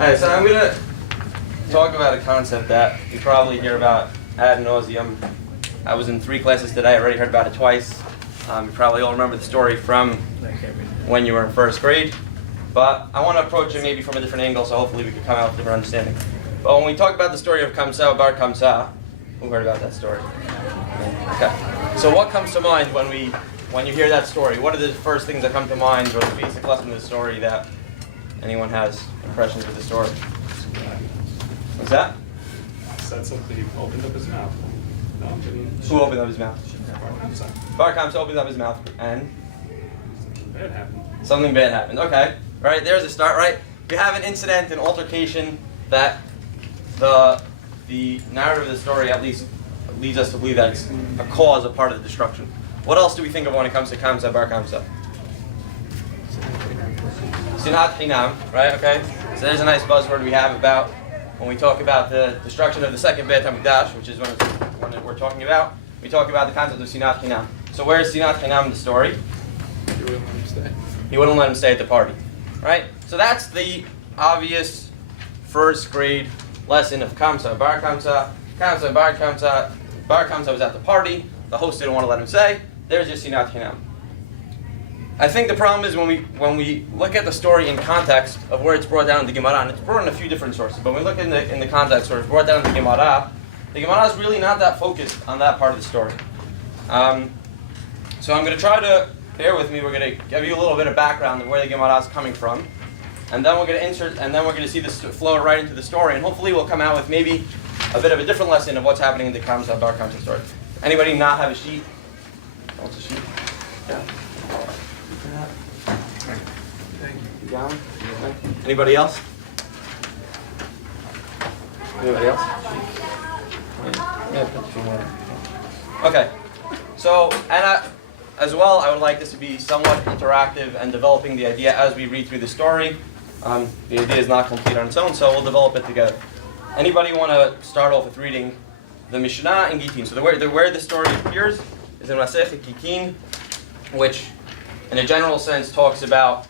Alright, so I'm going to talk about a concept that you probably hear about ad nauseum. I was in 3 classes today. I already heard about it twice. You probably all remember the story from when you were in 1st grade. But I want to approach it maybe from a different angle, so hopefully we can come out with a different understanding. But when we talk about the story of Kamsa Bar Kamsa, who heard about that story? Okay. So what comes to mind when you hear that story? What are the first things that come to mind, or the basic lesson of the story that anyone has impressions of the story? What's that? Said something. He opened up his mouth. No, Who opened up his mouth? Bar Kamsa opened up his mouth, and something bad happened. Something bad happened. Okay. Right. There's a start. Right. We have an incident, an altercation that the narrative of the story at least leads us to believe that it's a cause, a part of the destruction. What else do we think of when it comes to Kamsa Bar Kamsa? Sinat Hinam, right? Okay. So there's a nice buzzword we have about when we talk about the destruction of the second Beit HaMikdash, which is one that we're talking about. We talk about the concept of Sinat Hinam. So where is Sinat Hinam in the story? He wouldn't let him stay. He wouldn't let him stay at the party, right? So that's the obvious 1st grade lesson of Kamsa Bar Kamsa. Kamsa Bar Kamsa. Bar Kamsa was at the party. The host didn't want to let him stay. There's your Sinat Hinam. I think the problem is when we look at the story in context of where it's brought down in the Gemara, and it's brought in a few different sources, but when we look in the context where it's brought down in the Gemara is really not that focused on that part of the story. So I'm going to try to, bear with me, we're going to give you a little bit of background of where the Gemara is coming from, and then we're going to insert, and then we're going to see this flow right into the story, and hopefully we'll come out with maybe a bit of a different lesson of what's happening in the Kamsa Bar Kamsa story. Anybody not have a sheet? What's a sheet? Yeah. Down. Anybody else? Anybody else? Yeah, put a few more. Okay. So, and as well, I would like this to be somewhat interactive and developing the idea as we read through the story. The idea is not complete on its own, so we'll develop it together. Anybody want to start off with reading the Mishnah in Gittin? So where the story appears is in Masechet Gittin, which, in a general sense, talks about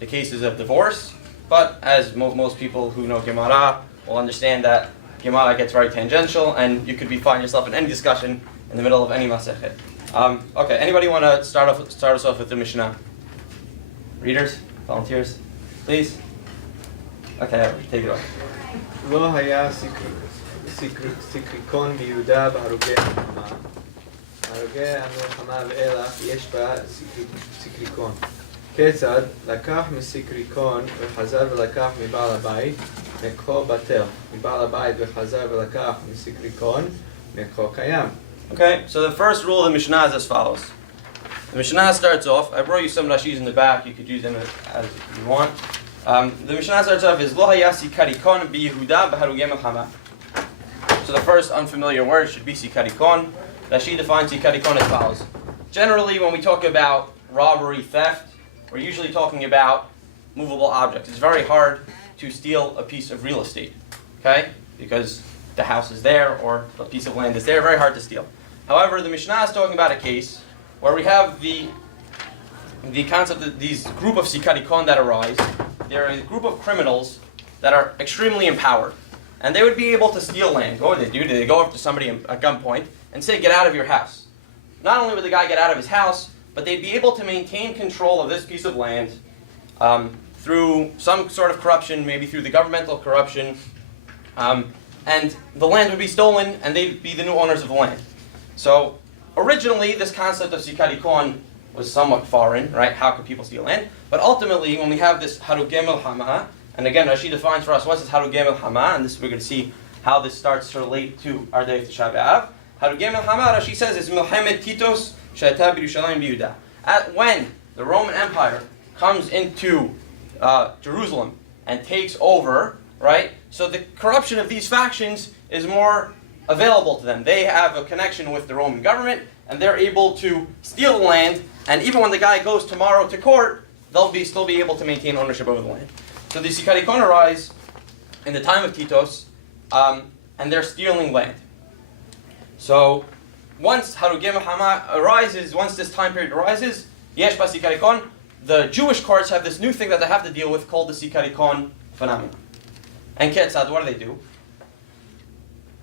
the cases of divorce, but as most people who know Gemara will understand that Gemara gets very tangential, and you could find yourself in any discussion in the middle of any Masechet. Okay, anybody want to start us off with the Mishnah? Readers, volunteers, please. Okay, take it off. לא היה סיקריקון ביהודה בהרוגי המלחמה. הרוגי המלחמה ואילך יש בה סיקריקון. כיצד לקח מסיקריקון וחזר ולקח מבעל הבית, מקחו בטל. מבעל הבית וחזר ולקח מסיקריקון, מקחו קיים. Okay, so the first rule of the Mishnah is as follows. The Mishnah starts off, I brought you some Rashis in the back, you could use them as you want. The Mishnah starts off as Lo haya sikarikon biYehuda b'harugei milchama. So the first unfamiliar word should be sikarikon. Rashi defines sikarikon as follows. Generally, when we talk about robbery, theft, we're usually talking about movable objects. It's very hard to steal a piece of real estate, okay? Because the house is there or a piece of land is there, very hard to steal. However, the Mishnah is talking about a case where we have the concept of these group of sikarikon that arise. They're a group of criminals that are extremely empowered. And they would be able to steal land. What would they do? They go up to somebody at gunpoint and say, get out of your house. Not only would the guy get out of his house, but they'd be able to maintain control of this piece of land through some sort of corruption, maybe through the governmental corruption. And the land would be stolen, and they'd be the new owners of the land. So originally, this concept of sikarikon was somewhat foreign, right? How could people steal land? But ultimately, when we have this harugei milchama, and again, Rashi defines for us what's this harugei milchama, and this we're going to see how this starts to relate to our day of Tish'a BeAb. Harugei milchama, Rashi says, is milchemet Titos she'ata b'Yerushalayim b'Yehuda. When the Roman Empire comes into Jerusalem and takes over, right? So the corruption of these factions is more available to them. They have a connection with the Roman government, and they're able to steal the land, and even when the guy goes tomorrow to court, they'll still be able to maintain ownership over the land. So the sikarikon arise in the time of Titos, and they're stealing land. So once harugei milchama arises, once this time period arises, yesh ba sikarikon, the Jewish courts have this new thing that they have to deal with called the sikarikon phenomenon. And Ketzad, what do?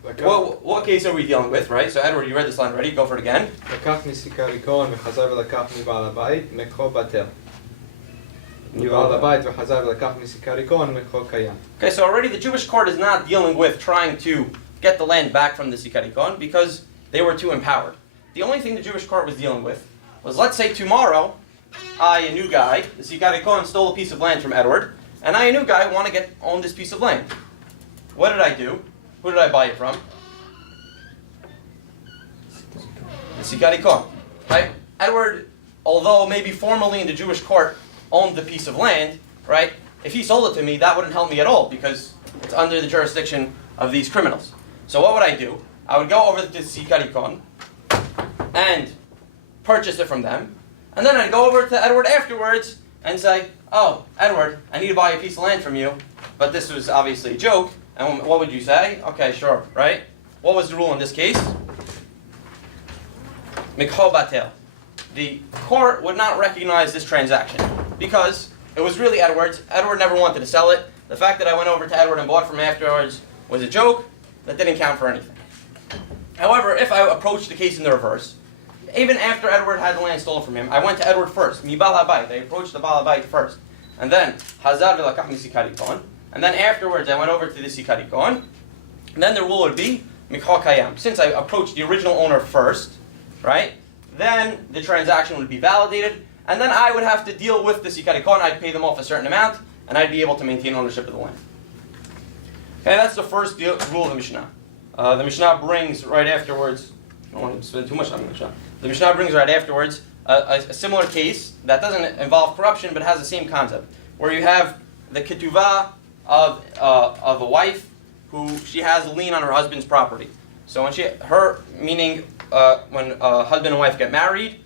לקח What case are we dealing with, right? So Edward, you read this line already. Go for it again. לקח מסיקריקון וחזר ולקח מבעל הבית, מקחו בטל. מבעל הבית וחזר ולקח מסיקריקון, מקחו קיים. Okay, so already the Jewish court is not dealing with trying to get the land back from the Sikarikon because they were too empowered. The only thing the Jewish court was dealing with was, let's say tomorrow, I, a new guy, the Sikarikon stole a piece of land from Edward, and I, a new guy, want to own this piece of land. What did I do? Who did I buy it from? The Sikarikon, right? Edward, although maybe formally in the Jewish court owned the piece of land, right? If he sold it to me, that wouldn't help me at all because it's under the jurisdiction of these criminals. So what would I do? I would go over to the Sikarikon and purchase it from them, and then I'd go over to Edward afterwards and say, "Oh, Edward, I need to buy a piece of land from you, but this was obviously a joke." And what would you say? Okay, sure, right? What was the rule in this case? Mikho batel. The court would not recognize this transaction because it was really Edward's. Edward never wanted to sell it. The fact that I went over to Edward and bought from him afterwards was a joke. That didn't count for anything. However, if I approached the case in the reverse, even after Edward had the land stolen from him, I went to Edward first. Mi bal habayit. I approached the bal habayit first. And then, hazar v'lakach mi sikarikon. And then afterwards, I went over to the sikarikon. And then the rule would be, mikha kayam. Since I approached the original owner first, right, then the transaction would be validated. And then I would have to deal with the sikarikon. I'd pay them off a certain amount, and I'd be able to maintain ownership of the land. Okay, that's the first rule of the Mishnah. The Mishnah brings right afterwards, I don't want to spend too much time on the Mishnah. The Mishnah brings right afterwards a similar case that doesn't involve corruption but has the same concept, where you have the ketuvah of a wife who she has a lien on her husband's property. So when when husband and wife get married,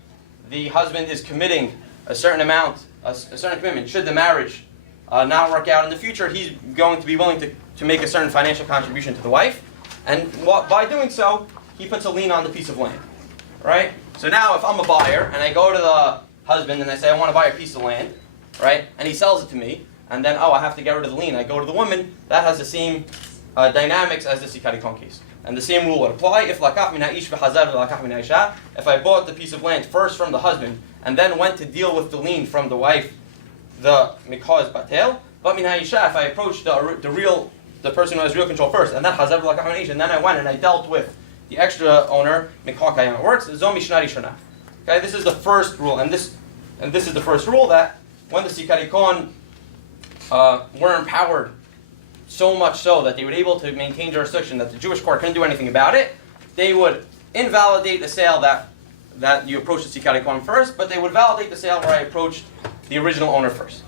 the husband is committing a certain amount, a certain commitment. Should the marriage not work out in the future, he's going to be willing to make a certain financial contribution to the wife. And by doing so, he puts a lien on the piece of land, right? So now if I'm a buyer and I go to the husband and I say I want to buy a piece of land, right? And he sells it to me, and then I have to get rid of the lien. I go to the woman. That has the same dynamics as the sikarikon case, and the same rule would apply. If lakach min ha'ish v'hazar v'lakach min ha'isha, if I bought the piece of land first from the husband and then went to deal with the lien from the wife, the mikha is batel. But min ha'isha, if I approached the person who has real control first, and then hazar v'lakach min ha'isha, and then I went and I dealt with the extra owner, mikha kayam. It works. Zom mishnah rishona. Okay, this is the first rule, and this is the first rule that when the sikarikon were empowered so much so that they were able to maintain jurisdiction, that the Jewish court couldn't do anything about it, they would invalidate the sale that you approached the sikarikon first, but they would validate the sale where I approached the original owner first.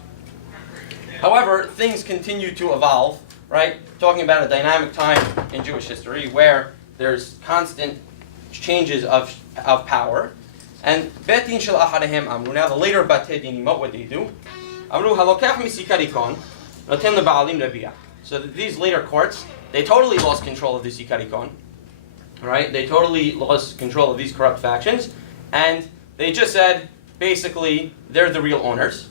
However, things continue to evolve, right? Talking about a dynamic time in Jewish history where there's constant changes of power. And betin shel acharehem amru. Now the later batei dinimot, what they do? Amru halokach misikarikon noten leba'alim rabia. So these later courts, they totally lost control of the sikarikon, right? They totally lost control of these corrupt factions, and they just said basically they're the real owners.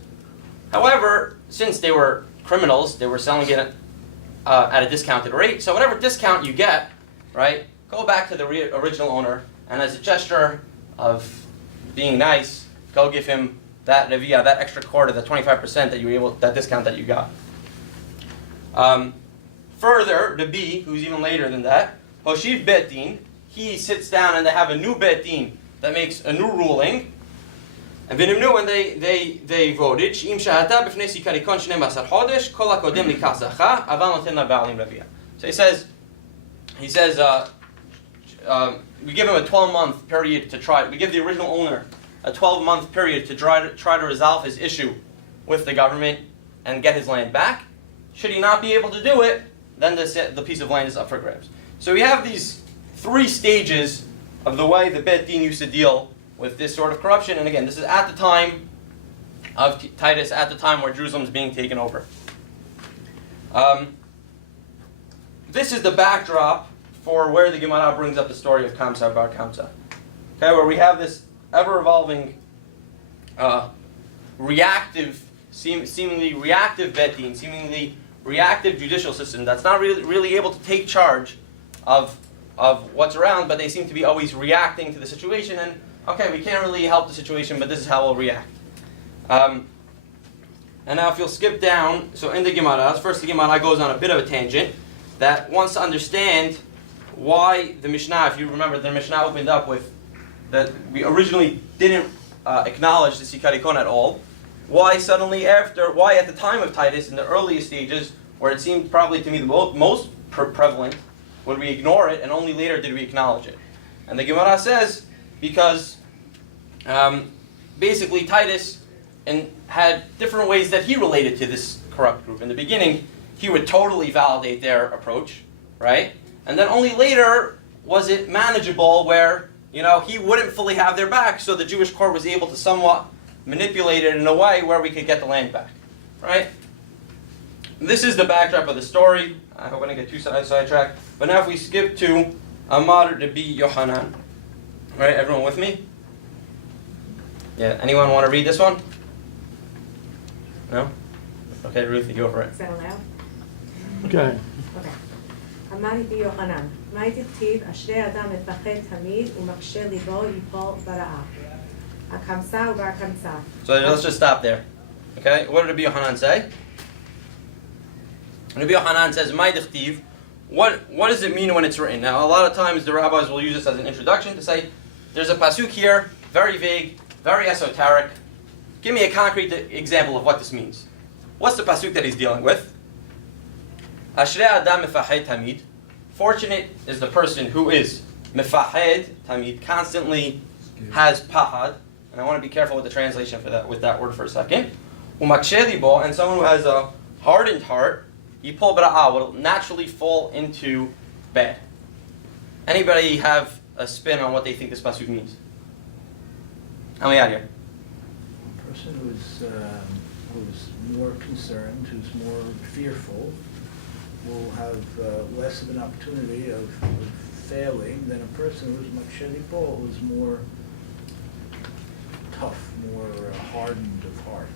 However, since they were criminals, they were selling it at a discounted rate. So whatever discount you get, right, go back to the original owner, and as a gesture of being nice, go give him that revia, that extra quarter, the 25% that discount that you got. Further, Rabbi, who's even later than that, Hoshiv Betin, he sits down and they have a new Betin that makes a new ruling. And Vinimnu, when they voted, Sh'im shahata b'fnei sikarikon shnei masar chodesh, kol hakodem likach zacha, aval noten laba'alim revia. So he says, we give him a 12-month period to try. We give the original owner a 12-month period to try to resolve his issue with the government and get his land back. Should he not be able to do it, then the piece of land is up for grabs. So we have these three stages of the way the Bet Din used to deal with this sort of corruption. And again, this is at the time of Titus, at the time where Jerusalem is being taken over. This is the backdrop for where the Gemara brings up the story of Kamsa bar Kamsa. Okay, where we have this ever-evolving, seemingly reactive Bet Din, seemingly reactive judicial system that's not really able to take charge of what's around, but they seem to be always reacting to the situation. And okay, we can't really help the situation, but this is how we'll react. And now if you'll skip down, so in the Gemara, first the Gemara goes on a bit of a tangent that wants to understand why the Mishnah, if you remember, the Mishnah opened up with that we originally didn't acknowledge the Sikarikon at all. Why at the time of Titus, in the earliest stages, where it seemed probably to me the most prevalent, would we ignore it, and only later did we acknowledge it? And the Gemara says, because basically Titus had different ways that he related to this corrupt group. In the beginning, he would totally validate their approach, right? And then only later was it manageable where, he wouldn't fully have their back, so the Jewish court was able to somewhat manipulate it in a way where we could get the land back, right? This is the backdrop of the story. I hope I didn't get too sidetracked. But now if we skip to Amar Rabbi Yohanan. Right, everyone with me? Yeah, anyone want to read this one? No? Okay, Ruth, you go for it. Is that allowed? Okay. Okay. אמר רבי יוחנן, מה תכתיב אשרי אדם מפחד תמיד ומקשה ליבו ייפול ברעה. הקמצא ובר-קמצא. So let's just stop there. Okay, what did Rabbi Yohanan say? Rabbi Yohanan says, "My dichtiv." What does it mean when it's written? Now, a lot of times the rabbis will use this as an introduction to say, "There's a pasuk here, very vague, very esoteric. Give me a concrete example of what this means." What's the pasuk that he's dealing with? Ashrei adam mefahed tamid. Fortunate is the person who is mefahed tamid, constantly has pahad. And I want to be careful with the translation for that, with that word for a second. Umakshe libo, and someone who has a hardened heart, yipol bara'ah, will naturally fall into bad. Anybody have a spin on what they think this pasuk means? How many out here? A person who's more concerned, who's more fearful, will have less of an opportunity of failing than a person who's maksheli bo, who's more tough, more hardened of heart.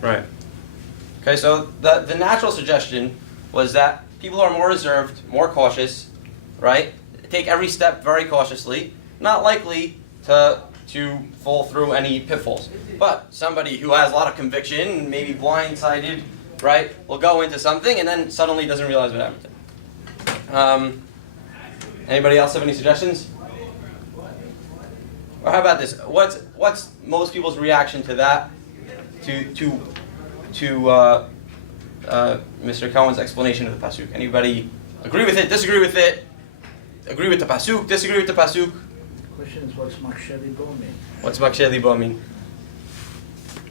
Right. Okay, so the natural suggestion was that people are more reserved, more cautious, right? Take every step very cautiously, not likely to fall through any pitfalls. But somebody who has a lot of conviction, maybe blindsided, right, will go into something and then suddenly doesn't realize what happened to him. Anybody else have any suggestions? Or how about this? What's most people's reaction to that? To Mr. Cohen's explanation of the pasuk. Anybody agree with it? Disagree with it? Agree with the pasuk? Disagree with the pasuk? The question is, what's maksheli bo mean? What's maksheh libo mean?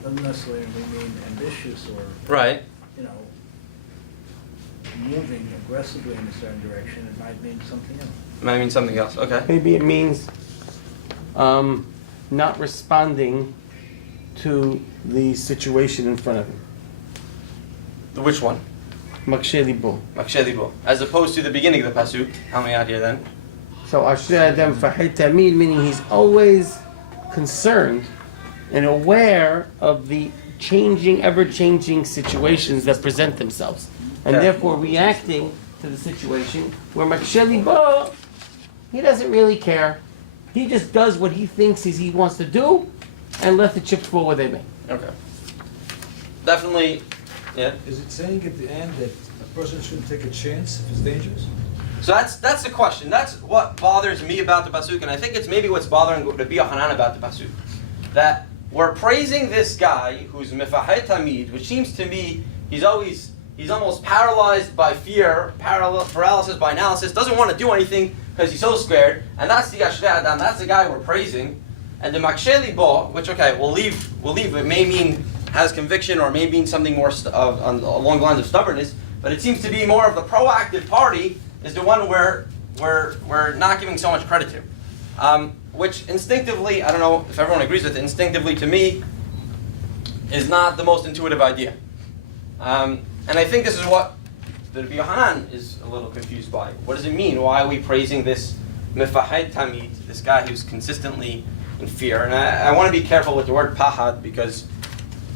Doesn't necessarily mean ambitious or Right. Moving aggressively in a certain direction. It might mean something else. Might mean something else. Okay. Maybe it means not responding to the situation in front of him. Which one? Maksheh libo. Maksheh libo. As opposed to the beginning of the pasuk. How many out here then? So Ashrei Adam Fahed Tamid, meaning he's always concerned and aware of the ever-changing situations that present themselves, and Okay. therefore reacting to the situation. Where Maksheh libo, he doesn't really care. He just does what he thinks he wants to do, and let the chips fall where they may. Okay. Definitely. Yeah. Is it saying at the end that a person shouldn't take a chance if it's dangerous? So that's the question. That's what bothers me about the pasuk, and I think it's maybe what's bothering Rabbi Yohanan about the pasuk. That we're praising this guy who's mefahed tamid, which seems to me he's almost paralyzed by fear, paralysis by analysis, doesn't want to do anything because he's so scared, and that's the Ashrei Adam, that's the guy we're praising. And the maksheh libo, which we'll leave. It may mean has conviction, or may mean something more along the lines of stubbornness. But it seems to be more of the proactive party is the one we're not giving so much credit to, which instinctively, I don't know if everyone agrees with it. Instinctively, to me, is not the most intuitive idea. And I think this is what the Rabbi Yohanan is a little confused by. What does it mean? Why are we praising this mefahed tamid, this guy who's consistently in fear? And I want to be careful with the word pahad, because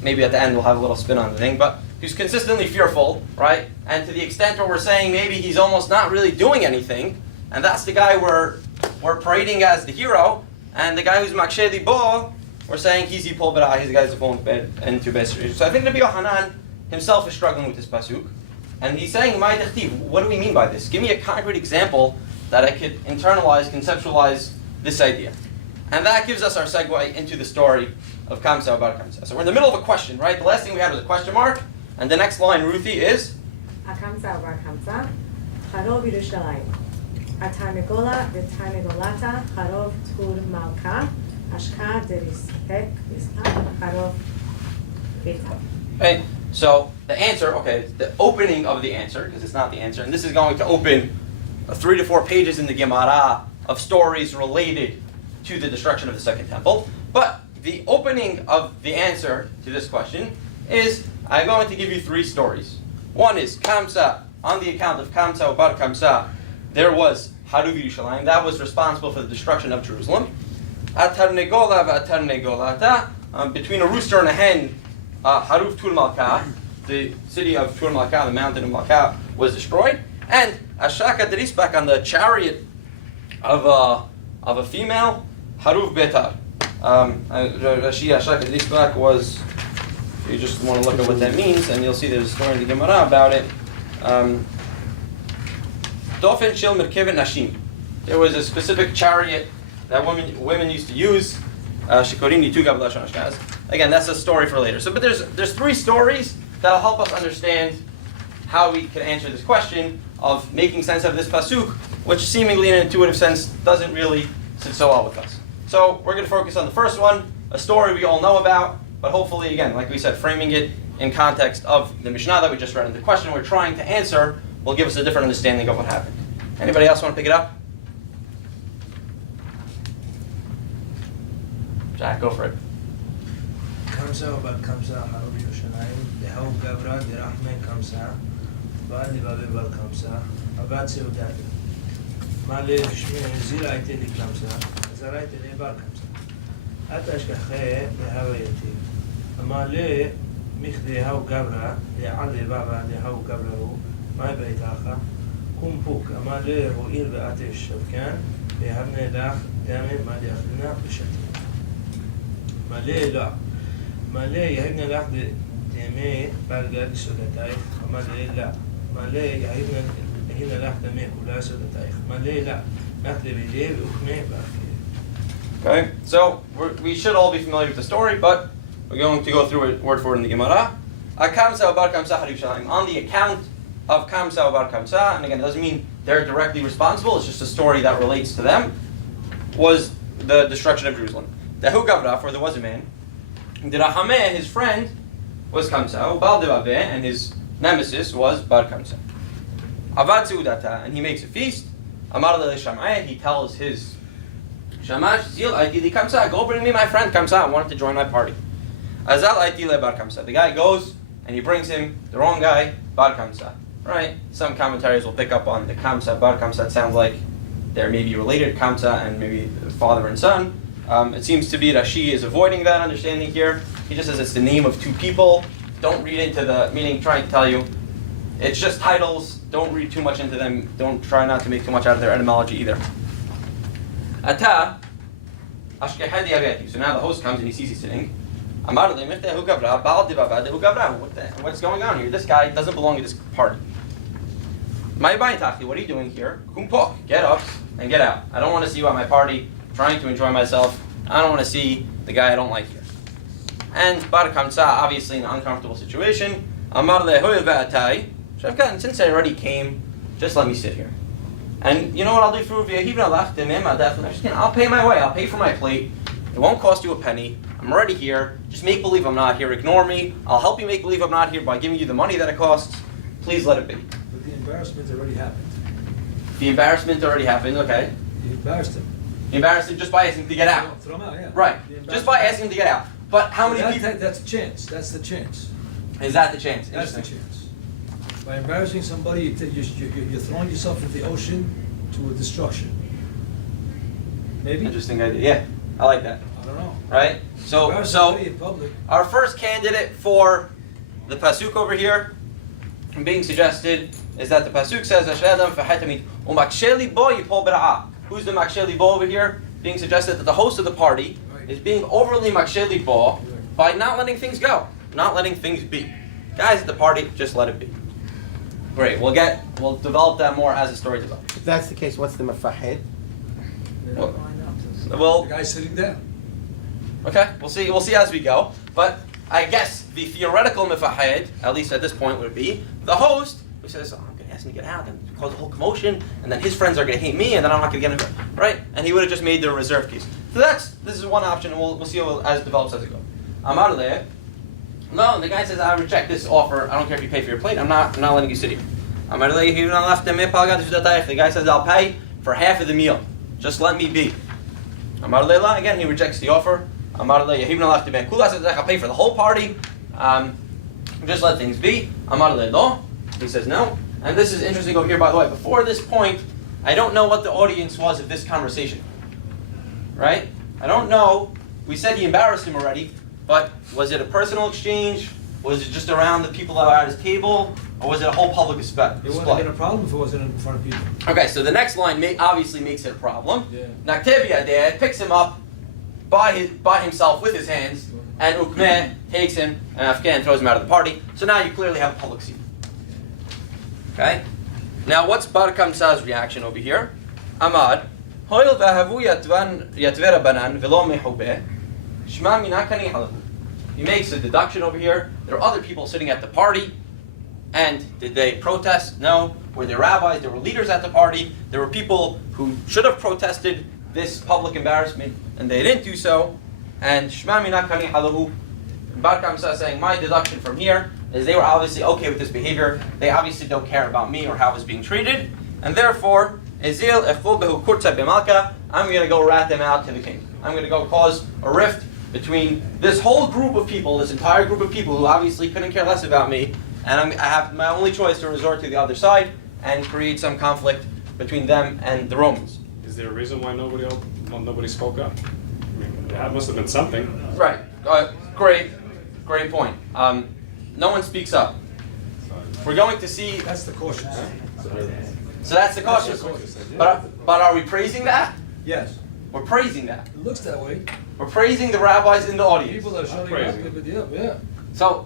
maybe at the end we'll have a little spin on the thing. But who's consistently fearful, right? And to the extent where we're saying maybe he's almost not really doing anything, and that's the guy we're parading as the hero, and the guy who's Maksheh Libo, we're saying he's Yipol Bara'ah, he's the guy who's falling into Besri. So I think Rabbi Yochanan himself is struggling with this pasuk, and he's saying, "My Dechtiv, what do we mean by this? Give me a concrete example that I could internalize, conceptualize this idea." And that gives us our segue into the story of Kamsa about Kamsa. So we're in the middle of a question, right? The last thing we had was a question mark, and the next line, Ruthie, is הקמצא ובקמצא, חרוב ירושלים. התרנגולה ותרנגולתה, חרוב תור מלכה, אשכה דריספק, חרוב ביתה. okay. So the answer, okay, the opening of the answer, because it's not the answer, and this is going to open 3 to 4 pages in the Gemara of stories related to the destruction of the Second Temple. But the opening of the answer to this question is, I'm going to give you 3 stories. One is Kamsa, on the account of Kamsa Bar Kamsa, there was Haruv Yerushalayim, that was responsible for the destruction of Jerusalem. Atarnegola v'atarnegolata, between a rooster and a hen, Haruv Tur Malka, the city of Tur Malka, the mountain of Malka, was destroyed. And Ashaka Derisbak, on the chariot of a female, Haruv Betar. Rashi Ashaka Derisbak was, you just want to look at what that means, and you'll see there's a story in the Gemara about it. Dofen Shil Merkevet Nashim. There was a specific chariot that women used to use. Shikorini Tu Gavla Shonashkaz. Again, that's a story for later. So, but there's 3 stories that'll help us understand how we can answer this question of making sense of this pasuk, which seemingly in an intuitive sense doesn't really sit so well with us. So we're going to focus on the first one, a story we all know about, but hopefully, again, like we said, framing it in context of the Mishnah that we just read, and the question we're trying to answer will give us a different understanding of what happened. Anybody else want to pick it up? Jack, go for it. קמצא ובת קמצא חרוב ירושלים, דהאו גברא דרחמי קמצא, בעל לבבי בר קמצא, עבד סעודתי. מעלה שמי זילה הייתי לי קמצא, עזרה הייתי לי בר קמצא. את אשכחי להווייתי. המעלה מכדי האו גברא, דעל לבבה דהאו גברא, מה ביתך? קום פוק, המעלה הועיל ואתש שבכן, והבנה לך דמי מה דאכלנה בשתי. מעלה לא. מלא יהבנה לך דמי בלגד סודתייך, מלא לא. מלא יהבנה לך דמי כולה סודתייך, מלא לא. לך לבידי וכמי באחי. Okay, so we should all be familiar with the story, but we're going to go through it word for word in the Gemara. Kamsa Bar Kamsa Yerushalayim. On the account of Kamsa Bar Kamsa, and again, it doesn't mean they're directly responsible, it's just a story that relates to them, was the destruction of Jerusalem. Dehu Gavra, for there was a man, Dirachameh, his friend, was Kamsa, Ubal Devabe, and his nemesis was Bar Kamsa. Avad Seudata, and he makes a feast. Amar le Shamai, he tells his Shamash, Zil Aiti li Kamsa, go bring me my friend Kamsa, I wanted to join my party. Azal Aiti le Bar Kamsa, the guy goes and he brings him the wrong guy, Bar Kamsa. Right? Some commentaries will pick up on the Kamsa, Bar Kamsa. It sounds like they're maybe related, Kamsa and maybe father and son. It seems to be Rashi is avoiding that understanding here. He just says it's the name of 2 people. Don't read into the meaning, trying to tell you. It's just titles. Don't read too much into them. Don't try not to make too much out of their etymology either. Ata, Ashkehadi Agati. So now the host comes and he sees he's sitting. What's going on here? This guy doesn't belong to this party. What are you doing here? Get up and get out. I don't want to see you at my party. Trying to enjoy myself. I don't want to see the guy I don't like here. And Bar Kamsa, obviously in an uncomfortable situation. Amar lehoil va'atai. Since I already came, just let me sit here. And you know what I'll do for you? I'll pay my way. I'll pay for my plate. It won't cost you a penny. I'm already here. Just make believe I'm not here. Ignore me. I'll help you make believe I'm not here by giving you the money that it costs. Please let it be. But the embarrassment already happened. The embarrassment already happened, okay. You embarrassed him. You embarrassed him just by asking him to get out. Throw him out, yeah. Right. Just by asking him to get out. But how many people... That's a chance. That's the chance. Is that the chance? That's the chance. By embarrassing somebody, you're throwing yourself into the ocean to a destruction. Maybe? Interesting idea. Yeah, I like that. I don't know. Right? So In public. our first candidate for the pasuk over here being suggested is that the pasuk says, who's the maksheli bo over here? Being suggested that the host of the party is being overly maksheli bo by not letting things go, not letting things be. Guys at the party, just let it be. Great, we'll develop that more as the story develops. If that's the case, what's the mafahed? Well, The guy's sitting down. okay, we'll see as we go. But I guess the theoretical mifahed, at least at this point, would be the host who says, I'm going to ask him to get out and cause a whole commotion, and then his friends are going to hate me, and then I'm not going to get him, right? And he would have just made the reserve case. So this is one option, and we'll see as it develops as it goes. Amar leh. No, the guy says, I reject this offer. I don't care if you pay for your plate. I'm not letting you sit here. Amar leh, the guy says, I'll pay for half of the meal. Just let me be. Amar leh, again, he rejects the offer. Amar leh, Kula says, I'll pay for the whole party. Just let things be. Amar leh, no. He says no. And this is interesting over here, by the way. Before this point, I don't know what the audience was of this conversation. Right? I don't know. We said he embarrassed him already, but was it a personal exchange? Was it just around the people that were at his table? Or was it a whole public display? It wouldn't have been a problem if it wasn't in front of people. Okay, so the next line obviously makes it a problem. Yeah. Sutton BeAb picks him up by himself with his hands, and Ukmeh takes him and Afghan throws him out of the party. So now you clearly have a public scene. Okay? Now what's Bar Kamsa's reaction over here? Amad, Hoil v'ahavu yatvera banan v'lo mehubeh, shma minakani halahu. He makes a deduction over here. There are other people sitting at the party. And did they protest? No. Were there rabbis? There were leaders at the party. There were people who should have protested this public embarrassment, and they didn't do so. And Shema minakani halahu. Bar Kamsa is saying, my deduction from here is they were obviously okay with this behavior. They obviously don't care about me or how I was being treated. And therefore, Ezil echul behu kurtza b'malka. I'm going to go rat them out to the king. I'm going to go cause a rift between this whole group of people, this entire group of people who obviously couldn't care less about me, and I have my only choice to resort to the other side and create some conflict between them and the Romans. Is there a reason why nobody spoke up? I mean, that must have been something. Right. Great point. No one speaks up. We're going to see. That's the caution. So that's the caution. But are we praising that? Yes. We're praising that. It looks that way. We're praising the rabbis in the audience. People are showing Praising. up, yeah. So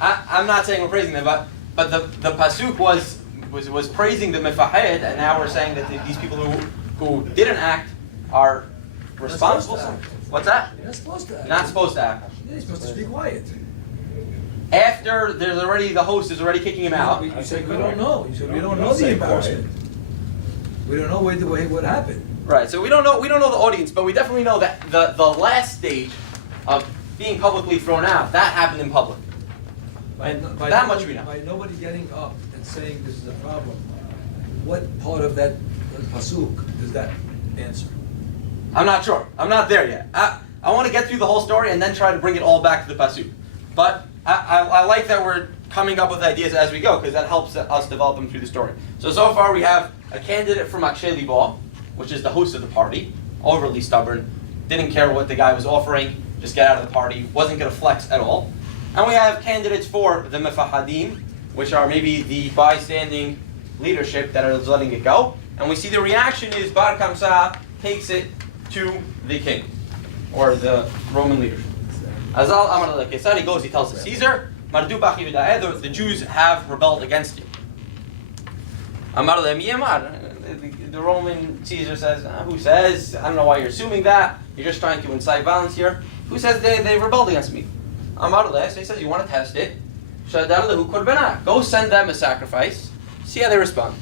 I'm not saying we're praising them, but the pasuk was praising the mefahed, and now we're saying that these people who didn't act are responsible. What's that? You're not supposed to act. You're not supposed to act. Yeah, you're supposed to be quiet. After the host is already kicking him out. You said we don't know. You said we don't know the embarrassment. We don't know what happened. Right. So we don't know the audience, but we definitely know that the last stage of being publicly thrown out, that happened in public. That much we know. By nobody getting up and saying this is a problem, what part of that pasuk does that answer? I'm not sure. I'm not there yet. I want to get through the whole story and then try to bring it all back to the pasuk. But I like that we're coming up with ideas as we go, because that helps us develop them through the story. So far we have a candidate for Maksheli Ba, which is the host of the party, overly stubborn, didn't care what the guy was offering, just get out of the party, wasn't going to flex at all. And we have candidates for the Mefahadim, which are maybe the bystanding leadership that are letting it go. And we see the reaction is Bar Kamsa takes it to the king, or the Roman leadership. Azal Amar al-Kaisar, he goes, he tells the Caesar, Mardu Bachi Yuda'eh, the Jews have rebelled against you. Amar the Roman Caesar says, who says? I don't know why you're assuming that. You're just trying to incite violence here. Who says they rebelled against me? Amar so he says, you want to test it. Go send them a sacrifice. See how they respond.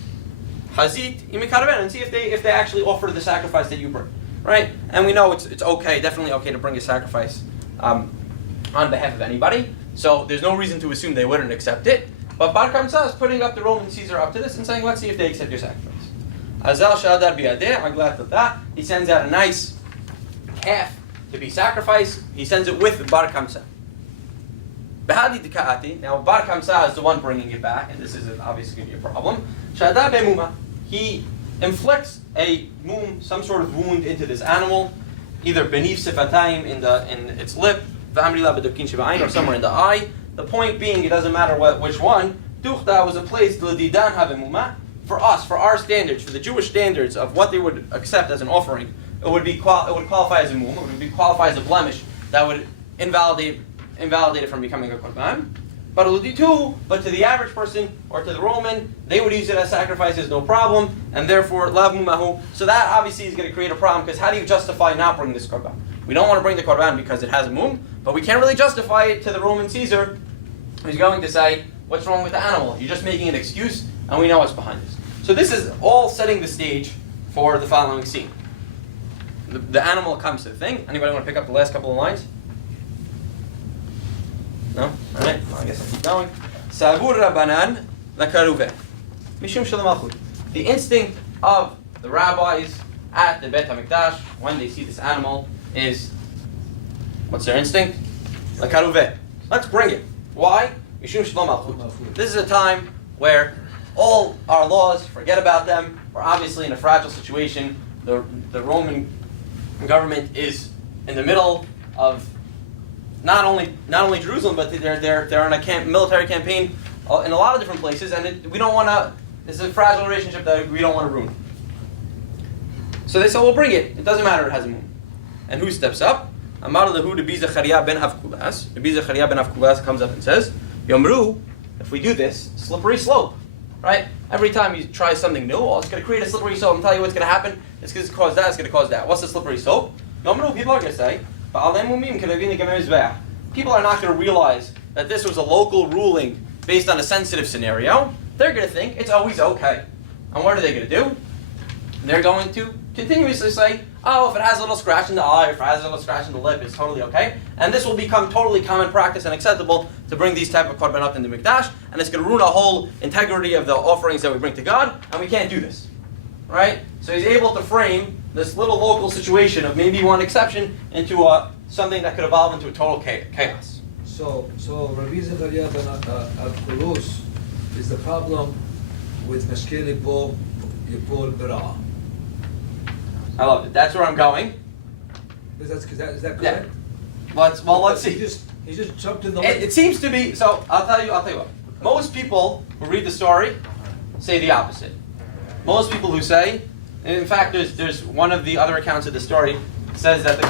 Hazit and see if they actually offer the sacrifice that you bring. Right? And we know it's okay, definitely okay to bring a sacrifice on behalf of anybody. So there's no reason to assume they wouldn't accept it. But Bar Kamsa is putting up the Roman Caesar up to this and saying, let's see if they accept your sacrifice. Azal Tish'a BeAb, I'm glad with that. He sends out a nice calf to be sacrificed. He sends it with Bar Kamsa. Now Bar Kamsa is the one bringing it back, and this is obviously going to be a problem. He inflicts a mum, some sort of wound into this animal, either beneath sifatayim in its lip, or somewhere in the eye. The point being, it doesn't matter which one. Tuchta was a place l'didan havemuma. For us, for our standards, for the Jewish standards of what they would accept as an offering, it would qualify as a mum. It would qualify as a blemish that would invalidate it from becoming a korban. But to the average person or to the Roman, they would use it as sacrifices, no problem, and therefore lav mumahu. So that obviously is going to create a problem, because how do you justify not bringing this korban? We don't want to bring the korban because it has a mum, but we can't really justify it to the Roman Caesar, who's going to say, what's wrong with the animal? You're just making an excuse, and we know what's behind this. So this is all setting the stage for the following scene. The animal comes to the thing. Anybody want to pick up the last couple of lines? No? Alright, well, I guess I'll keep going. Savur Rabbanan Lakaruveh. Mishum Shalom Alchut. The instinct of the rabbis at the Beit HaMikdash when they see this animal is, what's their instinct? Lakaruveh. Let's bring it. Why? Mishum Shalom Alchut. This is a time where all our laws, forget about them. We're obviously in a fragile situation. The Roman government is in the middle of not only Jerusalem, but they're on a military campaign in a lot of different places, and we don't want to. This is a fragile relationship that we don't want to ruin. So they said, "We'll bring it. It doesn't matter. It has a moon." And who steps up? Amar lehu Rabbi Zechariah ben Avkulas. Rabbi Zechariah ben Avkulas comes up and says, "Yomru, if we do this, slippery slope, right? Every time you try something new, it's going to create a slippery slope. I'm telling you what's going to happen. It's going to cause that. It's going to cause that. What's the slippery slope? Yomru, people are going to say." People are not going to realize that this was a local ruling based on a sensitive scenario. They're going to think it's always okay. And what are they going to do? They're going to continuously say, oh, if it has a little scratch in the eye, or if it has a little scratch in the lip, it's totally okay. And this will become totally common practice and acceptable to bring these type of korbanot in the Mikdash, and it's going to ruin the whole integrity of the offerings that we bring to God, and we can't do this. Right? So he's able to frame this little local situation of maybe one exception into something that could evolve into a total chaos. So Rabbi Zechariah ben Avkulos is the problem with Mashkeli Bo Yipol Berah. I love it. That's where I'm going. Is that correct? Yeah. Let's see. He just jumped in the It seems to be, so I'll tell you what. Most people who read the story say the opposite. Most people who say, and in fact, there's one of the other accounts of the story says that the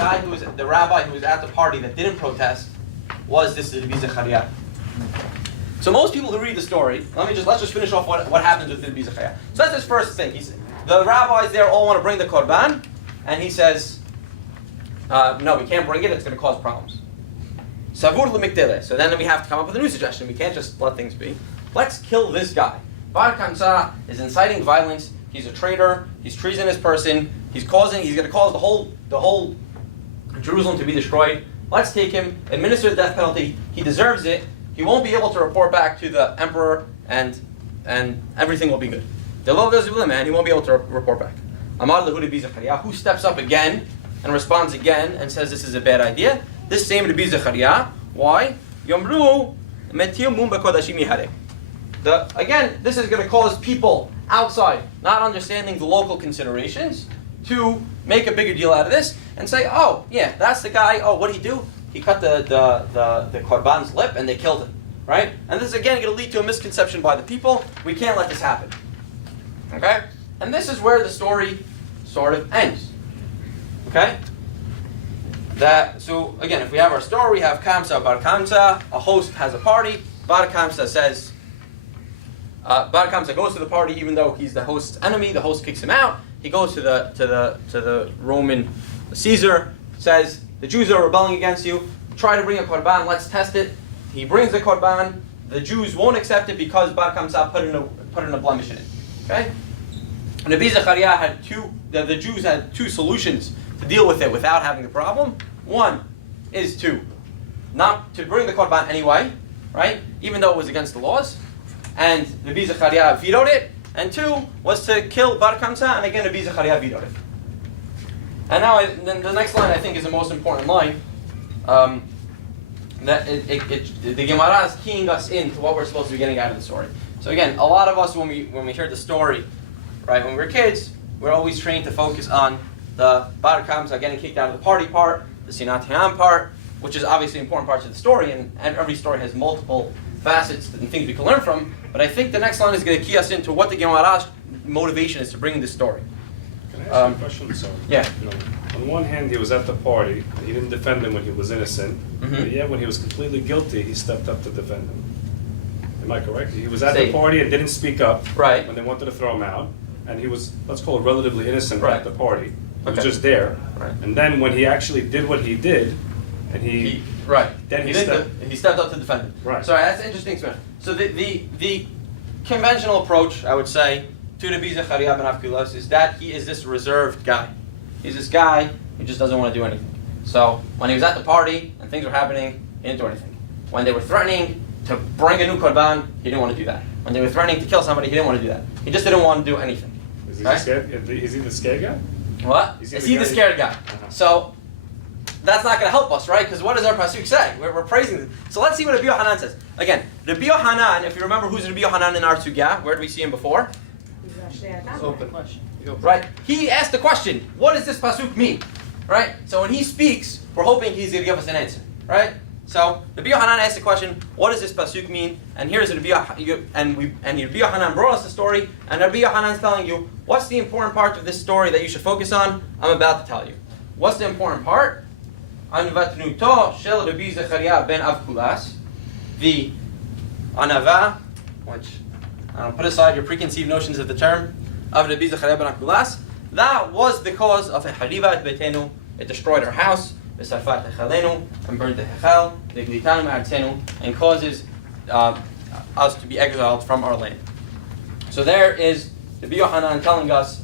rabbi who was at the party that didn't protest was this Rabbi Zechariah. So most people who read the story, let's just finish off what happens with Rabbi Zechariah. So that's his first thing. The rabbis there all want to bring the korban, and he says, no, we can't bring it. It's going to cause problems. Savur l'miktele. So then we have to come up with a new suggestion. We can't just let things be. Let's kill this guy. Bar Kamsa is inciting violence. He's a traitor. He's a treasonous person. He's going to cause the whole Jerusalem to be destroyed. Let's take him, administer the death penalty. He deserves it. He won't be able to report back to the emperor, and everything will be good. The love does with him, man. He won't be able to report back. Amar lehu Rabbi Zechariah, who steps up again and responds again and says this is a bad idea. This same Rabbi Zechariah. Why? Yomru metiu mum b'kodashim yiharek. Again, this is going to cause people outside, not understanding the local considerations, to make a bigger deal out of this and say, oh, yeah, that's the guy. Oh, what did he do? He cut the korban's lip and they killed him, right? And this is again going to lead to a misconception by the people. We can't let this happen. Okay? And this is where the story sort of ends. Okay? So again, if we have our story, we have Kamsa, Bar Kamsa, a host has a party. Bar Kamsa says, Bar Kamsa goes to the party even though he's the host's enemy. The host kicks him out. He goes to the Roman Caesar, says, the Jews are rebelling against you. Try to bring a korban. Let's test it. He brings the korban. The Jews won't accept it because Bar Kamsa put in a blemish in it. Okay? And Rabbi Zechariah had the Jews had two solutions to deal with it without having the problem. One is not to bring the korban anyway, right? Even though it was against the laws. And Rabbi Zechariah vetoed it. And two was to kill Bar Kamsa, and again Rabbi Zechariah vetoed it. And now the next line I think is the most important line. The Gemara is keying us into what we're supposed to be getting out of the story. So again, a lot of us when we hear the story, right, when we were kids, we're always trained to focus on the Bar Kamsa getting kicked out of the party part, the Sinat Hayam part, which is obviously important parts of the story, and every story has multiple facets and things we can learn from. But I think the next line is going to key us into what the Gemara's motivation is to bring this story. Can I ask you a question? So, Yeah. you know, on one hand, he was at the party. He didn't defend him when he was innocent. Mhm. But yet, when he was completely guilty, he stepped up to defend him. Am I correct? He was at Say- the party and didn't speak up Right. when they wanted to throw him out. And he was, let's call it, relatively innocent Right. at the party. He was Okay. just there. Right. And then when he actually did what he did, and he Then he he stepped up to defend it. Right. So that's an interesting experience. So the conventional approach, I would say, to the Tish'a BeAb ben Avkulas is that he is this reserved guy. He's this guy who just doesn't want to do anything. So when he was at the party and things were happening, he didn't do anything. When they were threatening to bring a new Hurban, he didn't want to do that. When they were threatening to kill somebody, he didn't want to do that. He just didn't want to do anything. is he Right. scared? Is he the scared guy? What? Is Is he he the the guy- scared guy? Uh-huh. So that's not going to help us, right? Because what does our pasuk say? We're praising them. So let's see what Rabbi Yohanan says. Again, Rabbi Yohanan, if you remember who's Rabbi Yohanan in our sugya, where did we see him before? Open. Right? He asked the question, what does this pasuk mean? Right? So when he speaks, we're hoping he's going to give us an answer. Right? So Rabbi Yohanan asked the question, what does this pasuk mean? And here's Rabbi Yohanan brought us the story, and Rabbi Yohanan's telling you, what's the important part of this story that you should focus on? I'm about to tell you. What's the important part? Anvatnuto shel Rabbi Zechariah ben Avkulas, the anava, which put aside your preconceived notions of the term, of Rabbi Zechariah ben Avkulas, that was the cause of a hariva at Beitenu. It destroyed our house, v'sarfat hechalenu, and burned the hechal, v'glitanu ma'artzenu, and causes us to be exiled from our land. So there is Rabbi Yohanan telling us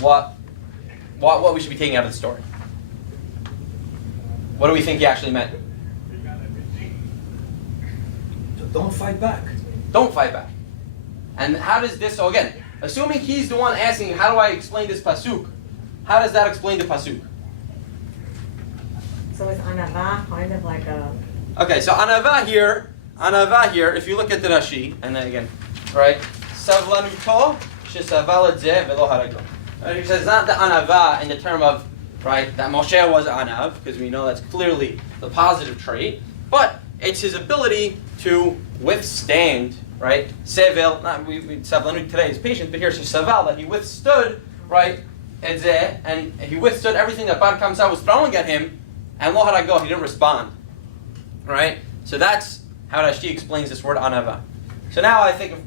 what we should be taking out of the story. What do we think he actually meant? So don't fight back. Don't fight back. And how does this, so again, assuming he's the one asking, how do I explain this pasuk? How does that explain the pasuk? So it's anava, kind of like a. Okay, so anava here, if you look at the Rashi, and then again, right? Savlanuto shesaval zeh velo haraglo. He says not the anava in the term of, right, that Moshe was anav, because we know that's clearly the positive trait, but it's his ability to withstand, right? Sevel, savlanut today is patient, but here's saval, that he withstood, right? And he withstood everything that Bar Kamsa was throwing at him, and lo harago, he didn't respond. Right? So that's how Rashi explains this word anava. So now I think we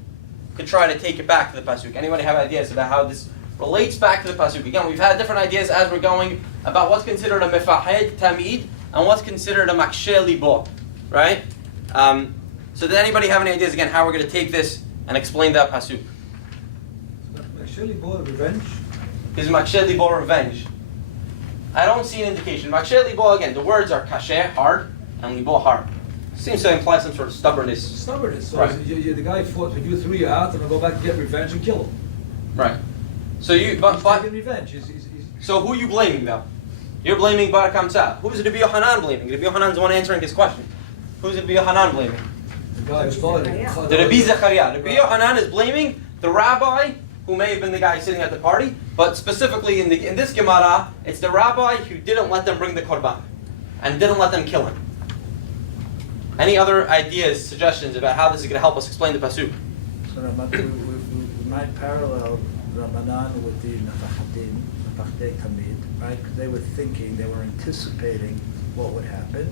could try to take it back to the pasuk. Anybody have ideas about how this relates back to the pasuk? Again, we've had different ideas as we're going about what's considered a mefahed tamid and what's considered a maksheh libo. Right? So does anybody have any ideas again how we're going to take this and explain that pasuk? Actually, boy, revenge. Is maksheh libo revenge? I don't see an indication. Maksheh libo, again, the words are kasheh, hard, and libo, hard. Seems to imply some sort of stubbornness. Stubbornness. So Right. the guy fought with you 3 out, and I go back and get revenge and kill him. Right. So He's taking revenge. So who are you blaming though? You're blaming Bar Kamsa. Who's Rabbi Yohanan blaming? Rabbi Yohanan's the one answering his question. Who's Rabbi Yohanan blaming? The guy who's following him. The Rabbi Zechariah. Rabbi Yohanan is blaming the rabbi who may have been the guy sitting at the party, but specifically in this Gemara, it's the rabbi who didn't let them bring the korban and didn't let them kill him. Any other ideas, suggestions about how this is going to help us explain the pasuk? So we might parallel Rabbanan with the Nefachdei Tamid, right? Because they were thinking, they were anticipating what would happen.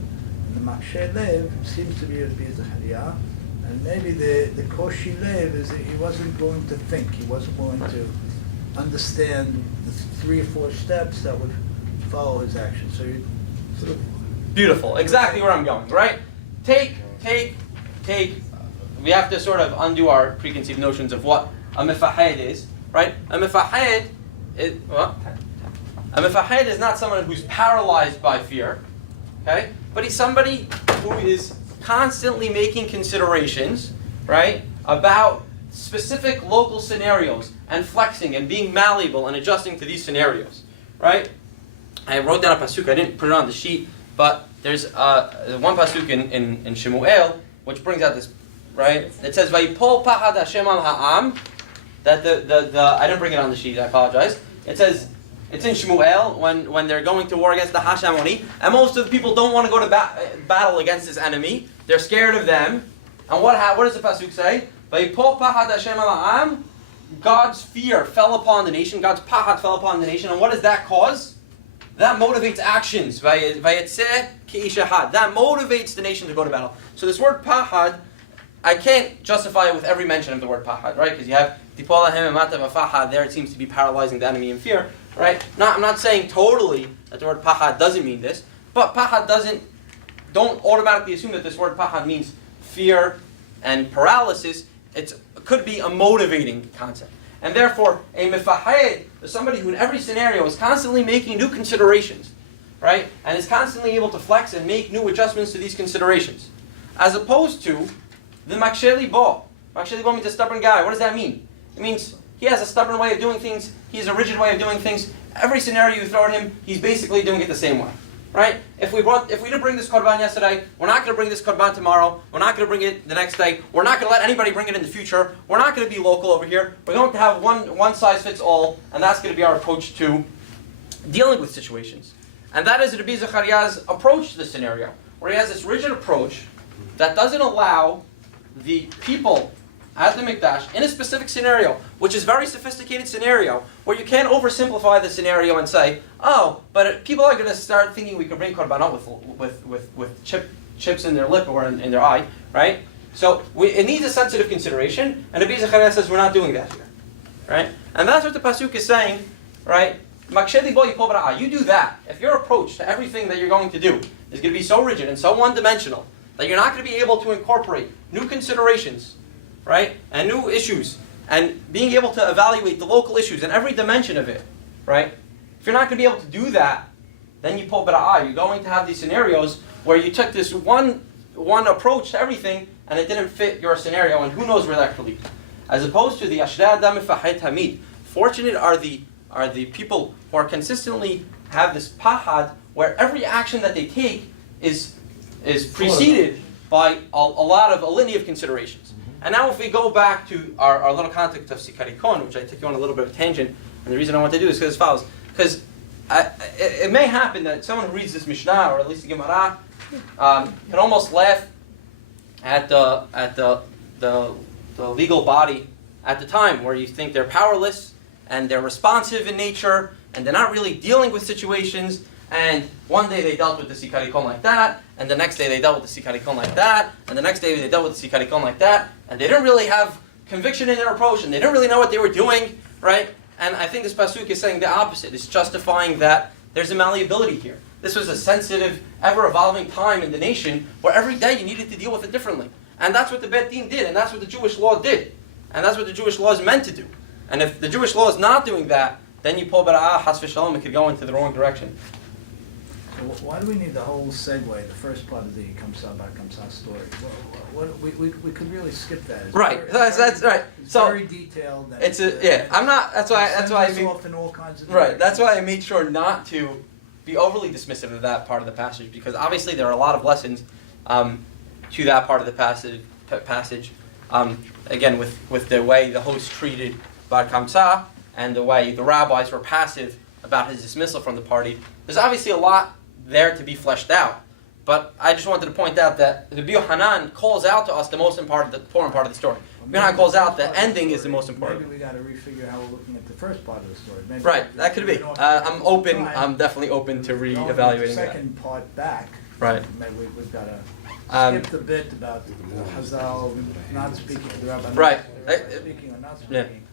And the Maksheh Lev seems to be Rabbi Zechariah. And maybe the Koshi Lev is that he wasn't going to think, he wasn't willing to understand the 3 or 4 steps that would follow his action. So you sort of... Beautiful. Exactly where I'm going, right? Take. We have to sort of undo our preconceived notions of what a mefahed is, right? A mefahed is not someone who's paralyzed by fear, okay? But he's somebody who is constantly making considerations, right, about specific local scenarios and flexing and being malleable and adjusting to these scenarios, right? I wrote down a pasuk. I didn't put it on the sheet, but there's one pasuk in Shemuel which brings out this, right? It says Vayipol pachad Hashem al ha'am. That the I didn't bring it on the sheet. I apologize. It says It's in Shmuel when they're going to war against the Hashamoni, and most of the people don't want to go to battle against this enemy. They're scared of them. And what does the pasuk say? Vayipol pachad Hashem al ha'am. God's fear fell upon the nation. God's pachad fell upon the nation. And what does that cause? That motivates actions. Vayetzeh ki'ish ahad. That motivates the nation to go to battle. So this word pachad, I can't justify it with every mention of the word pachad, right? Because you have tipol lahem emata v'fachad. There it seems to be paralyzing the enemy in fear, right? I'm not saying totally that the word pachad doesn't mean this, but pachad don't automatically assume that this word pachad means fear and paralysis. It could be a motivating concept. And therefore, a mefahed is somebody who in every scenario is constantly making new considerations, right? And is constantly able to flex and make new adjustments to these considerations. As opposed to the maksheli bo. Maksheli bo means a stubborn guy. What does that mean? It means he has a stubborn way of doing things. He has a rigid way of doing things. Every scenario you throw at him, he's basically doing it the same way. Right? If we didn't bring this korban yesterday, we're not going to bring this korban tomorrow. We're not going to bring it the next day. We're not going to let anybody bring it in the future. We're not going to be local over here. We're going to have one size fits all, and that's going to be our approach to dealing with situations. And that is Rabbi Zechariah's approach to the scenario, where he has this rigid approach that doesn't allow the people at the Mikdash in a specific scenario, which is a very sophisticated scenario, where you can't oversimplify the scenario and say, oh, but people are going to start thinking we can bring korbanot with chips in their lip or in their eye, right? So it needs a sensitive consideration, and Rabbi Zechariah says we're not doing that here, right? And that's what the pasuk is saying, right? You do that. If your approach to everything that you're going to do is going to be so rigid and so one-dimensional that you're not going to be able to incorporate new considerations, right, and new issues, and being able to evaluate the local issues and every dimension of it, right? If you're not going to be able to do that, then you pull bara'ah. You're going to have these scenarios where you took this one approach to everything, and it didn't fit your scenario, and who knows where that could lead. As opposed to the ashrei adam mefahed hamid. Fortunate are the people who are consistently have this pahad, where every action that they take is preceded by a litany of considerations. And now if we go back to our little context of sikarikon, which I took you on a little bit of a tangent, and the reason I want to do is because as follows. Because it may happen that someone who reads this Mishnah, or at least the Gemara, can almost laugh at the legal body at the time, where you think they're powerless, and they're responsive in nature, and they're not really dealing with situations, and one day they dealt with the sikarikon like that, and the next day they dealt with the sikarikon like that, and the next day they dealt with the sikarikon like that, and they didn't really have conviction in their approach, and they didn't really know what they were doing, right? And I think this pasuk is saying the opposite. It's justifying that there's a malleability here. This was a sensitive, ever-evolving time in the nation where every day you needed to deal with it differently. And that's what the Bet Din did, and that's what the Jewish law did. And that's what the Jewish law is meant to do. And if the Jewish law is not doing that, then you pull bara'ah, has v'shalom, it could go into the wrong direction. So why do we need the whole segue, the first part of the Kamsa Bar Kamsa story? We could really skip that. It's Right. That's right. It's So very detailed. And it's I'm not. That's why I sends us made, off in all kinds of right. That's why I directions. made sure not to be overly dismissive of that part of the passage, because obviously there are a lot of lessons to that part of the passage. Again, with the way the host treated Bar Kamsa and the way the rabbis were passive about his dismissal from the party. There's obviously a lot there to be fleshed out. But I just wanted to point out that the Rabbi Hanan calls out to us the most important part of the story. Rabbi Hanan calls out the ending is the most important. Maybe we got to refigure how we're looking at the first part of the story. Maybe Right, that could be. I'm definitely open to re-evaluating the that. second part back. Right. Maybe we've got to skip the bit about Hazal not speaking, the rabbi Right. speaking or not speaking.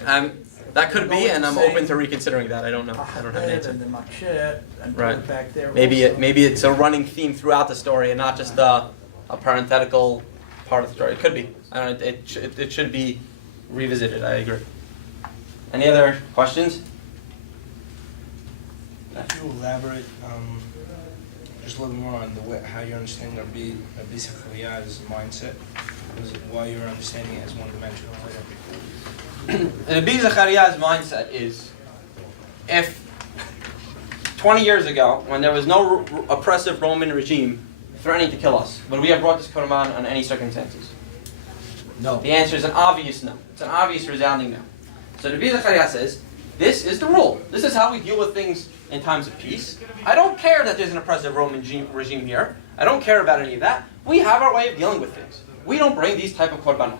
Yeah. That could be, and I'm open to reconsidering that. I don't know. I don't have an answer. And the maksheh, and put Right. it back there. Maybe also. maybe it's a running theme throughout the story and not just a parenthetical part of the story. It could be. I don't know. It should be revisited. I agree. Any other questions? Could you elaborate just a little more on the way, how you understand Rabbi Zechariah's mindset? Why you're understanding it as one-dimensional? Rabbi Zechariah's mindset is, if 20 years ago, when there was no oppressive Roman regime threatening to kill us, would we have brought this korban under any circumstances? No. The answer is an obvious no. It's an obvious resounding no. So Rabbi Zechariah says, this is the rule. This is how we deal with things in times of peace. I don't care that there's an oppressive Roman regime here. I don't care about any of that. We have our way of dealing with things. We don't bring these type of korbanot.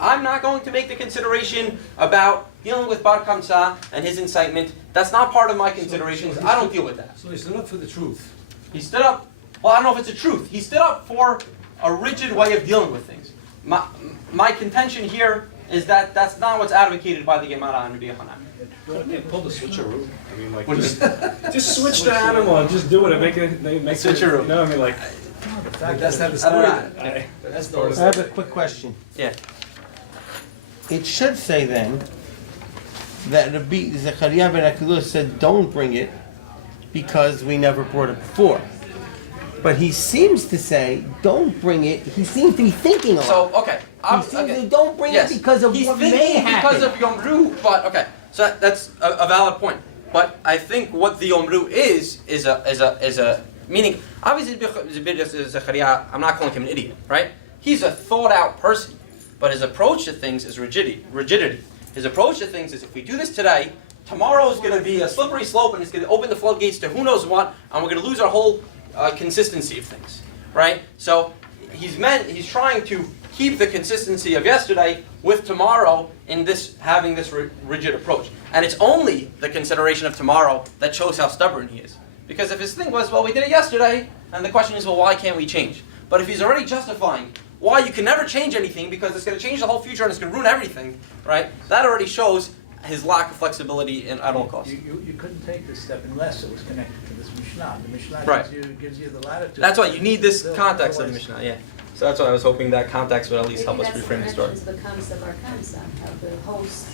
I'm not going to make the consideration about dealing with Bar Kamsa and his incitement. That's not part of my considerations. I don't deal with that. So he stood up for the truth. He stood up, well, I don't know if it's the truth. He stood up for a rigid way of dealing with things. My contention here is that that's not what's advocated by the Gemara and Rabbi Yochanan. They pulled the switcheroo. I mean, like, What is just switch the animal and just do it and make it. Switcheroo. You know what I mean? Like, That's not the I don't story. know. That's I have a quick question. Yeah. It should say then that Rabbi Zechariah ben Akilah said don't bring it because we never brought it before. But he seems to say don't bring it. He seems to be thinking a lot. So, okay. He seems to don't bring it because of He's what thinking may happen. because of Yom Ru, but okay. So that's a valid point. But I think what the Yom Ru is a meaning. Obviously, Zechariah, I'm not calling him an idiot, right? He's a thought out person. But his approach to things is rigidity. His approach to things is if we do this today, tomorrow is going to be a slippery slope and it's going to open the floodgates to who knows what, and we're going to lose our whole consistency of things, right? So he's trying to keep the consistency of yesterday with tomorrow in having this rigid approach. And it's only the consideration of tomorrow that shows how stubborn he is. Because if his thing was, well, we did it yesterday, and the question is, well, why can't we change? But if he's already justifying why you can never change anything because it's going to change the whole future and it's going to ruin everything, right? That already shows his lack of flexibility at all costs. You couldn't take this step unless it was connected to this Mishnah. The Mishnah Right. gives you the latitude. That's why you need this Still, context of the otherwise- Mishnah, yeah. So that's why I was hoping that context would at least help us reframe the story. Maybe that's the mentions of Bar Kamsa, how the host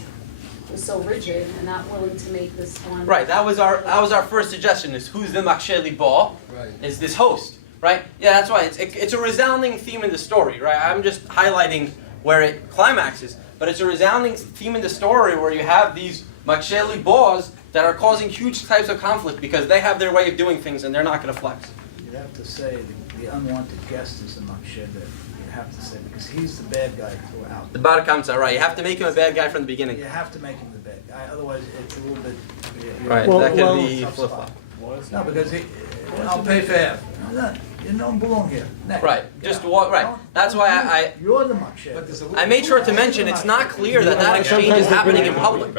was so rigid and not willing to make this one. Right, that was our first suggestion, is who's the Maksheh Libo, Right. is this host, right? Yeah, that's why it's a resounding theme in the story, right? I'm just highlighting where it climaxes, but it's a resounding theme in the story where you have these Maksheh Libos that are causing huge types of conflict because they have their way of doing things and they're not going to flex. You'd have to say the unwanted guest is the Maksheh. You have to say, because he's the bad guy throughout. The Bar Kamsa, right? You have to make him a bad guy from the beginning. You have to make him the bad guy, otherwise it's a little bit... Right, Well, that could well- be Tough flip-flop. spot. No, because I'll pay for half. No, you don't belong here. Next. Right, just walk, right. That's why You're the Maksheh. I made sure to mention it's not clear that exchange is happening in public.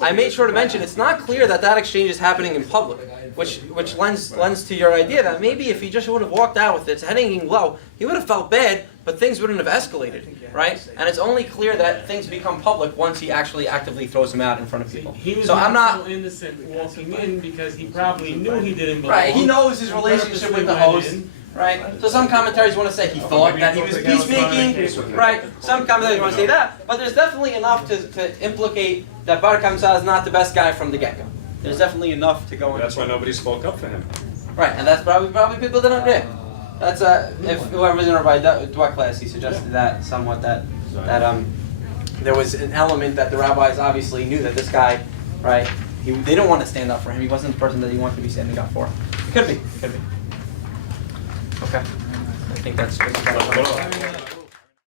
I made sure to mention it's not clear that exchange is happening in public, which lends to your idea that maybe if he just would have walked out with its head hanging low, he would have felt bad, but things wouldn't have escalated, right? And it's only clear that things become public once he actually actively throws them out in front of people. He was So I'm not so innocent walking in because he probably knew he didn't belong. right. He knows his relationship with the host. Right? So some commentaries want to say he thought that he was peacemaking, right? Some commentators want to say that, but there's definitely enough to implicate that Bar Kamsa is not the best guy from the get-go. There's definitely enough to go in. that's why nobody spoke up for him. Right, and that's probably people that don't agree. That's if whoever's in Rabbi Dua class, he suggested that somewhat that there was an element that the rabbis obviously knew that this guy, right? They didn't want to stand up for him. He wasn't the person that he wanted to be standing up for. Could be. Okay. I think that's good.